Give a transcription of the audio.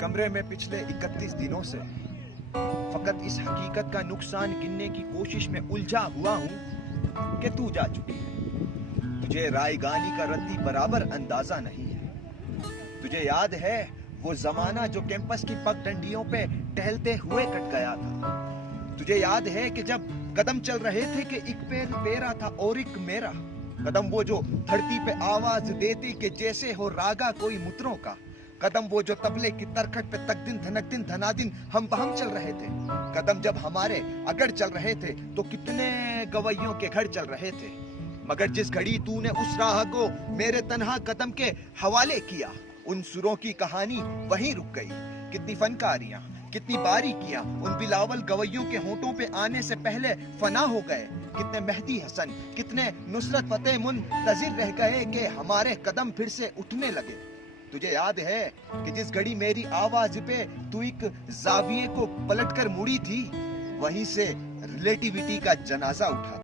कमरे में पिछले 31 दिनों से फकत इस हकीकत का नुकसान गिनने की कोशिश में उलझा हुआ हूं कि तू जा चुकी है। तुझे रायगानी का रत्ती बराबर अंदाजा नहीं है। तुझे याद है वो जमाना जो कैंपस की पगडंडियों पे टहलते हुए कट गया था। तुझे याद है कि जब कदम चल रहे थे कि एक पैर तेरा था और एक मेरा। कदम वो जो धरती पे आवाज देती कि जैसे हो रागा कोई मुत्रों का। कदम वो जो तबले की तरखट पे तक दिन धनक दिन धनादिन हम बहम चल रहे थे। कदम जब हमारे अगर चल रहे थे तो कितने गवैयों के घर चल रहे थे। मगर जिस घड़ी तूने उस राह को मेरे तन्हा कदम के हवाले किया, उन सुरों की कहानी वहीं रुक गई। कितनी फनकारियां, कितनी बारीकियां उन बिलावल गवैयों के होंठों पे आने से पहले फना हो गए। कितने मेहदी हसन, कितने नुसरत फतेह मुंतजिर रह गए कि हमारे कदम फिर से उठने लगे। तुझे याद है कि जिस घड़ी मेरी आवाज पे तू एक जाविये को पलटकर मुड़ी थी, वहीं से रिलेटिविटी का जनाजा उठा।